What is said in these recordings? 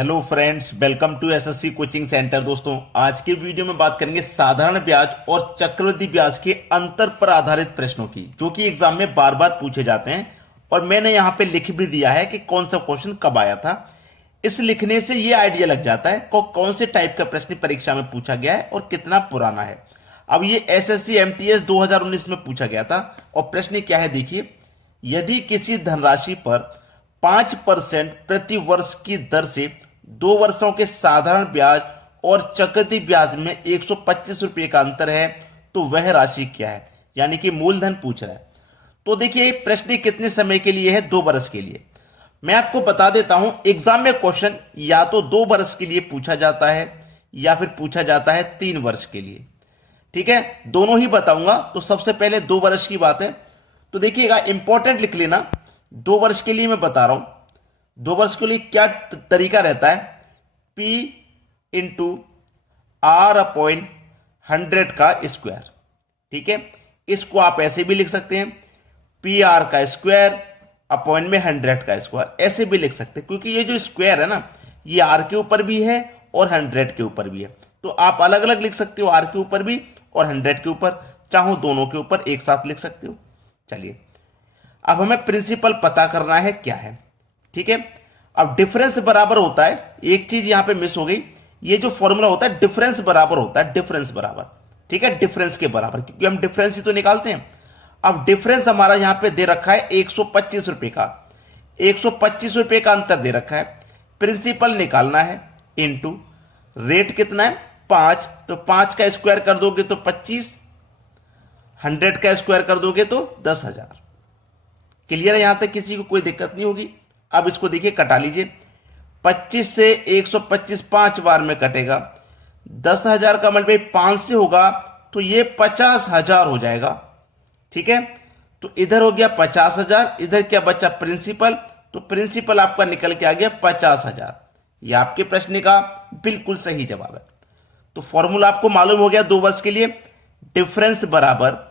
Hello friends, welcome to SSC coaching centre. दोस्तों, आज के वीडियो में बात करेंगे साधारण ब्याज और चक्रवृद्धि ब्याज के अंतर पर आधारित प्रश्नों की, जो कि एग्जाम में बार बार पूछे जाते हैं। और मैंने यहाँ पे लिख भी दिया है कि कौन सा क्वेश्चन कब आया था। इस लिखने से ये आइडिया लग जाता है कौन से टाइप का प्रश्न परीक्षा में पूछा गया है और कितना पुराना है। अब ये एसएससी एमटीएस 2019 में पूछा गया था और प्रश्न क्या है देखिए। यदि किसी धनराशि पर 5% प्रति वर्ष की दर से 2 वर्षों के साधारण ब्याज और चक्रवृद्धि ब्याज में 125 रुपये का अंतर है, तो वह राशि क्या है। यानी कि मूलधन पूछ रहा है। तो देखिए, प्रश्न कितने समय के लिए है? 2 वर्ष के लिए। मैं आपको बता देता हूं, एग्जाम में क्वेश्चन या तो 2 वर्ष के लिए पूछा जाता है या फिर पूछा जाता है 3 वर्ष के लिए। ठीक है, दोनों ही बताऊंगा। तो सबसे पहले 2 वर्ष की बात है, तो देखिएगा, इंपॉर्टेंट लिख लेना। 2 वर्ष के लिए मैं बता रहा हूं। 2 वर्ष के लिए क्या तरीका रहता है? P इंटू R अपॉइंट 100 का स्क्वायर। ठीक है, इसको आप ऐसे भी लिख सकते हैं, PR का स्क्वायर अपॉइंट में 100 का स्क्वायर। ऐसे भी लिख सकते हैं, क्योंकि ये जो स्क्वायर है ना, ये R के ऊपर भी है और 100 के ऊपर भी है। तो आप अलग अलग लिख सकते हो, R के ऊपर भी और 100 के ऊपर, चाहो दोनों के ऊपर एक साथ लिख सकते हो। चलिए, अब हमें प्रिंसिपल पता करना है क्या है। ठीक है, अब डिफरेंस बराबर होता है। एक चीज यहां पे मिस हो गई, ये जो फॉर्मूला होता है डिफरेंस बराबर होता है, डिफरेंस बराबर। ठीक है, डिफरेंस के बराबर, क्योंकि हम डिफरेंस ही तो निकालते हैं। अब डिफरेंस हमारा यहां पे दे रखा है 125 रुपए का, 125 रुपए का अंतर दे रखा है। प्रिंसिपल निकालना है, इंटू रेट कितना है 5, तो 5 का स्क्वायर कर दोगे तो 25, 100 का स्क्वायर कर दोगे तो 10,000। क्लियर है? यहां तक किसी को कोई दिक्कत नहीं होगी। अब इसको देखिए, कटा लीजिए। 25 से 125 5 बार में कटेगा। 10,000 का मल्टीप्लाई 5 से होगा तो ये 50,000 हो जाएगा। ठीक है, तो इधर हो गया 50,000, इधर क्या बचा? प्रिंसिपल। तो प्रिंसिपल आपका निकल के आ गया 50,000। ये आपके प्रश्न का बिल्कुल सही जवाब है। तो फॉर्मूला आपको मालूम हो गया 2 वर्ष के लिए। डिफरेंस बराबर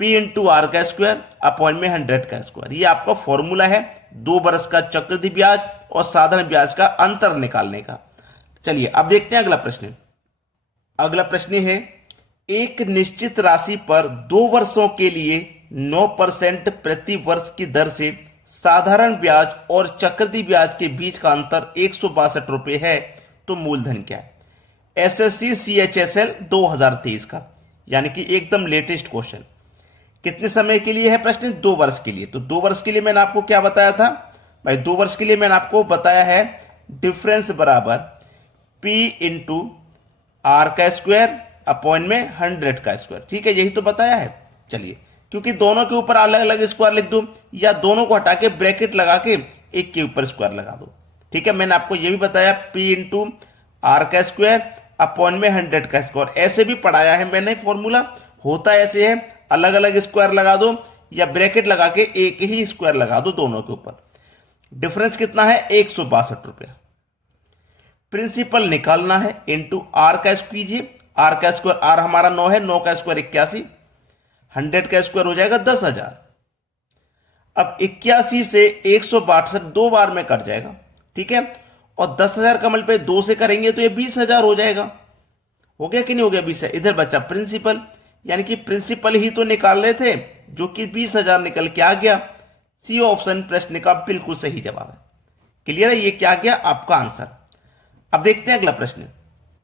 P इंटू आर का स्क्वायर अपॉइंट में 100 का स्क्वायर। ये आपका फॉर्मूला है 2 वर्ष का चक्रवृद्धि ब्याज और साधारण ब्याज का अंतर निकालने का। चलिए, अब देखते हैं अगला प्रश्न। अगला प्रश्न है, एक निश्चित राशि पर 2 वर्षों के लिए 9% प्रति वर्ष की दर से साधारण ब्याज और चक्रवृद्धि ब्याज के बीच का अंतर 162 रुपए है, तो मूलधन क्या है? एसएससी CHSL 2023 का, यानी कि एकदम लेटेस्ट क्वेश्चन। कितने समय के लिए है प्रश्न? 2 वर्ष के लिए। तो 2 वर्ष के लिए मैंने आपको क्या बताया था भाई? 2 वर्ष के लिए मैंने आपको बताया है डिफरेंस बराबर P इंटू R का स्क्वायर अपॉइंट में 100 का स्क्वायर। ठीक है, यही तो बताया है। चलिए, क्योंकि दोनों के ऊपर अलग अलग स्क्वायर लिख दो या दोनों को हटा के ब्रैकेट लगा के एक के ऊपर स्क्वायर लगा दो। ठीक है, मैंने आपको यह भी बताया P इंटू R का स्क्वायर अपॉइंट में 100 का स्क्वायर। ऐसे भी पढ़ाया है मैंने, फॉर्मूला होता ऐसे है, अलग अलग स्क्वायर लगा दो या ब्रैकेट लगा के एक ही स्क्वायर लगा दो दोनों के ऊपर। डिफरेंस कितना है? 162 रुपया। प्रिंसिपल निकालना है, इंटू आर का स्क्वायर कीजिए। आर का स्क्वायर, आर हमारा 9 है, 9 का स्क्वायर 81, 100 का स्क्वायर हो जाएगा 10,000। अब 81 से 162 2 बार में कट जाएगा। ठीक है, और 10,000 का मल्टीप्लाई 2 से करेंगे तो ये 20,000 हो जाएगा। हो गया कि नहीं हो गया? 20 है। इधर बचा प्रिंसिपल, यानी कि प्रिंसिपल ही तो निकाल रहे थे, जो कि 20,000 निकल के आ गया। सी ऑप्शन प्रश्न का बिल्कुल सही जवाब है। क्लियर है? ये क्या गया आपका आंसर। अब देखते हैं अगला प्रश्न।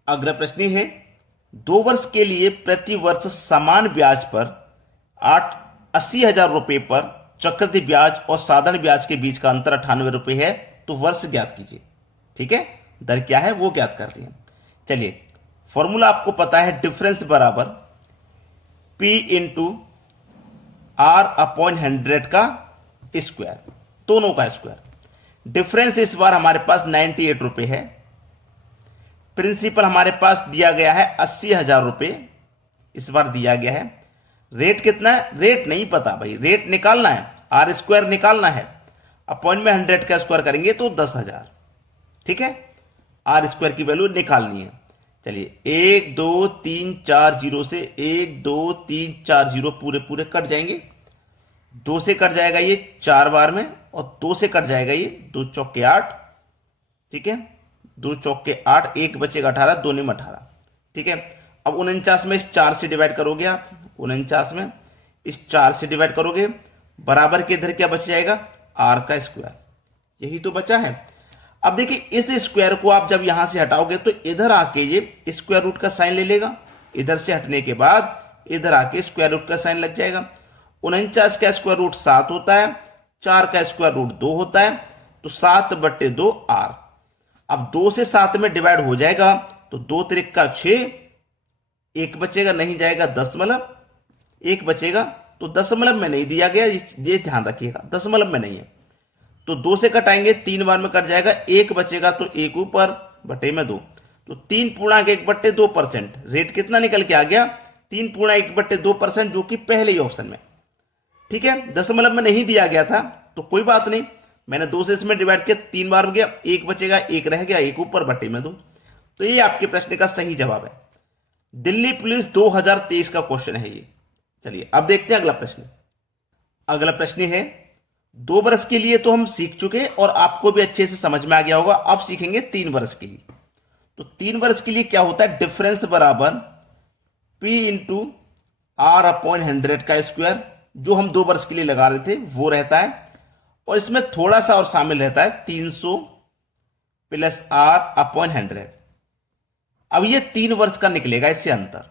अगला प्रश्न है, 2 वर्ष के लिए प्रति वर्ष समान ब्याज पर 80,000 रुपए पर चक्रवृद्धि ब्याज और साधारण ब्याज के बीच का अंतर 98 रुपए है, तो वर्ष ज्ञात कीजिए। ठीक है, दर क्या है वो ज्ञात कर लिया। चलिए, फॉर्मूला आपको पता है, डिफरेंस बराबर P इंटू R अपॉइंट 100 का स्क्वायर, दोनों का स्क्वायर। डिफरेंस इस बार हमारे पास 98 रुपए है। प्रिंसिपल हमारे पास दिया गया है 80,000 रुपए, इस बार दिया गया है। रेट कितना है? रेट नहीं पता भाई, रेट निकालना है, आर स्क्वायर निकालना है। अपॉइंट में 100 का स्क्वायर करेंगे तो 10,000। ठीक है, आर स्क्वायर की वैल्यू निकालनी है। चलिए, 1 2 3 4 0 से 1 2 3 4 0 पूरे पूरे कट जाएंगे। 2 से कट जाएगा ये 4 बार में, और 2 से कट जाएगा ये 2 चौके 8। ठीक है, 2 चौक के 8, 1 बचेगा 18, 2 में 18। ठीक है, अब 49 में इस 4 से डिवाइड करोगे आप, 49 में इस 4 से डिवाइड करोगे, बराबर के इधर क्या बच जाएगा, आर का स्क्वायर, यही तो बचा है। अब देखिए इस स्क्वायर को आप जब यहां से हटाओगे तो इधर आके ये स्क्वायर रूट का साइन ले लेगा, इधर से हटने के बाद इधर आके स्क्वायर रूट का साइन लग जाएगा। 49 का स्क्वायर रूट 7 होता है, 4 का स्क्वायर रूट 2 होता है, तो 7/2 आर। अब 2 से 7 में डिवाइड हो जाएगा तो 2 त्रिक 6, 1 बचेगा, नहीं जाएगा दशमलव, 1 बचेगा, तो दशमलव में नहीं दिया गया, ये ध्यान रखिएगा, दशमलव में नहीं है। तो 2 से कटाएंगे 3 बार में कट जाएगा, 1 बचेगा, तो 1 ऊपर बटे में 2, तो 3.1/2%। रेट कितना निकल के आ गया, 3.1/2%, जो कि पहले ही ऑप्शन में। ठीक है, दशमलव में नहीं दिया गया था तो कोई बात नहीं, मैंने 2 से इसमें डिवाइड किया, 3 बार हो गया, 1 बचेगा, 1 रह गया, 1 ऊपर बटे में 2। तो ये आपके प्रश्न का सही जवाब है। दिल्ली पुलिस 2023 का क्वेश्चन है ये। चलिए अब देखते हैं अगला प्रश्न। अगला प्रश्न है 2 वर्ष के लिए तो हम सीख चुके और आपको भी अच्छे से समझ में आ गया होगा, अब सीखेंगे 3 वर्ष के लिए। तो 3 वर्ष के लिए क्या होता है, डिफरेंस बराबर P इंटू R/100 का स्क्वायर, जो हम 2 वर्ष के लिए लगा रहे थे वो रहता है, और इसमें थोड़ा सा और शामिल रहता है 300 प्लस R/100। अब ये 3 वर्ष का निकलेगा इससे अंतर।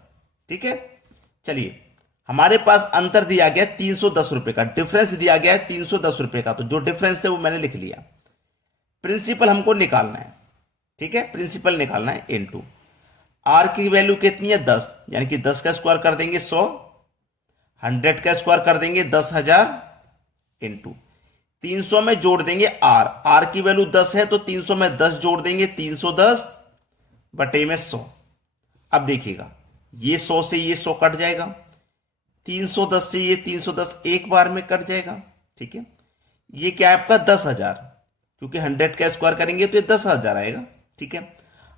ठीक है, चलिए हमारे पास अंतर दिया गया 310 रुपए का, डिफरेंस दिया गया है 310 रुपए का, तो जो डिफरेंस है वो मैंने लिख लिया। प्रिंसिपल हमको निकालना है, ठीक है, प्रिंसिपल निकालना है इनटू आर की वैल्यू कितनी है 10, यानी कि 10 का स्क्वायर कर देंगे 100, 100 का स्क्वायर कर देंगे 10,000 इंटू 300 में जोड़ देंगे आर, आर की वैल्यू 10 है तो 300 में 10 जोड़ देंगे, 310 बटे में 100। अब देखिएगा ये 100 से ये 100 कट जाएगा, 310 से ये 310 एक बार में कट जाएगा। ठीक है, ये क्या है आपका 10,000, क्योंकि 100 का स्क्वायर करेंगे तो ये 10,000 आएगा। ठीक है,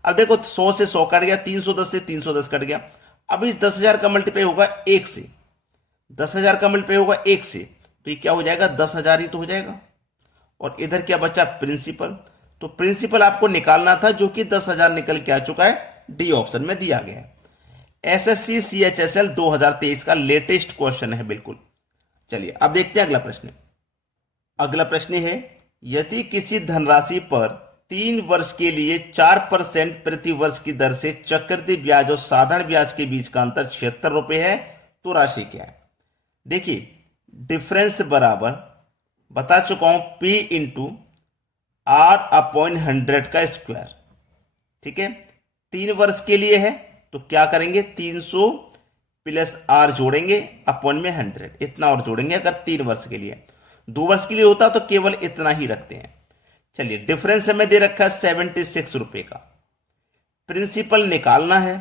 अब देखो 100 से 100 कट गया, 310 से 310 कट गया। अब इस 10,000 का मल्टीप्लाई होगा 1 से, 10,000 का मल्टीप्लाई होगा 1 से, तो ये क्या हो जाएगा 10,000 ही तो हो जाएगा। और इधर क्या बचा प्रिंसिपल, तो प्रिंसिपल आपको निकालना था जो कि 10,000 निकल के आ चुका है, डी ऑप्शन में दिया गया है। एसएससी CHSL 2023 का लेटेस्ट क्वेश्चन है बिल्कुल। चलिए अब देखते हैं अगला प्रश्न। अगला प्रश्न है यदि किसी धनराशि पर 3 वर्ष के लिए 4% प्रति वर्ष की दर से चक्रवृद्धि ब्याज और साधारण ब्याज के बीच का अंतर 76 रुपए है, तो राशि क्या है। देखिए डिफरेंस बराबर बता चुका हूं P इंटू R/100 का स्क्वायर। ठीक है, 3 वर्ष के लिए है तो क्या करेंगे 300 प्लस R जोड़ेंगे अपॉन में 100, इतना और जोड़ेंगे अगर 3 वर्ष के लिए। 2 वर्ष के लिए होता तो केवल इतना ही रखते हैं। चलिए डिफरेंस हमें दे रखा है 76 रुपए का, प्रिंसिपल निकालना है,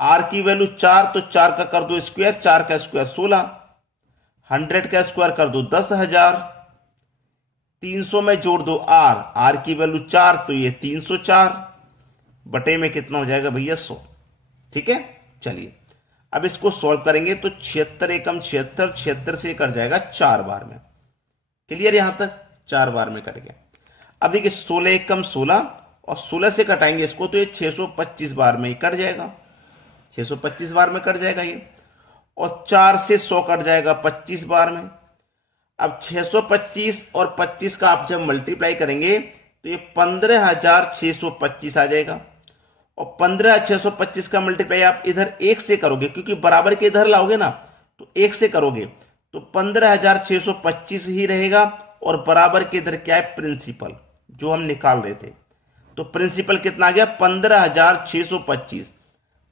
R की वैल्यू 4 तो 4 का कर दो स्क्वायर, 4 का स्क्वायर 16, 100 का स्क्वायर कर दो 10,000, 300 में जोड़ दो R की वैल्यू 4 तो ये 304 बटे में कितना हो जाएगा भैया 100। ठीक है, चलिए अब इसको सॉल्व करेंगे तो 76 एकम 76, 76 से कट जाएगा 4 बार में। क्लियर, यहां तक 4 बार में कट गया। अब देखिए 16 एकम 16 और 16 से कटाएंगे इसको तो ये 625 बार में ही कट जाएगा, 625 बार में कट जाएगा ये, और 4 से 100 कट जाएगा 25 बार में। अब 625 और 25 का आप जब मल्टीप्लाई करेंगे तो ये 15,625 आ जाएगा, और 15,625 का मल्टीप्लाई आप इधर 1 से करोगे, क्योंकि बराबर के इधर लाओगे ना तो 1 से करोगे तो 15,625 ही रहेगा, और बराबर के इधर क्या है प्रिंसिपल जो हम निकाल रहे थे, तो प्रिंसिपल कितना आ गया 15,625,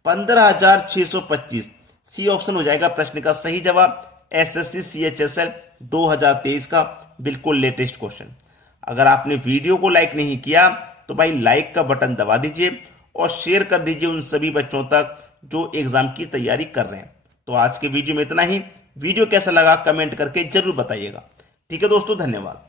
15,625 सी ऑप्शन हो जाएगा प्रश्न का सही जवाब। एसएससी CHSL 2023 का बिल्कुल लेटेस्ट क्वेश्चन। अगर आपने वीडियो को लाइक नहीं किया तो भाई लाइक का बटन दबा दीजिए और शेयर कर दीजिए उन सभी बच्चों तक जो एग्जाम की तैयारी कर रहे हैं। तो आज के वीडियो में इतना ही। वीडियो कैसा लगा कमेंट करके जरूर बताइएगा। ठीक है दोस्तों, धन्यवाद।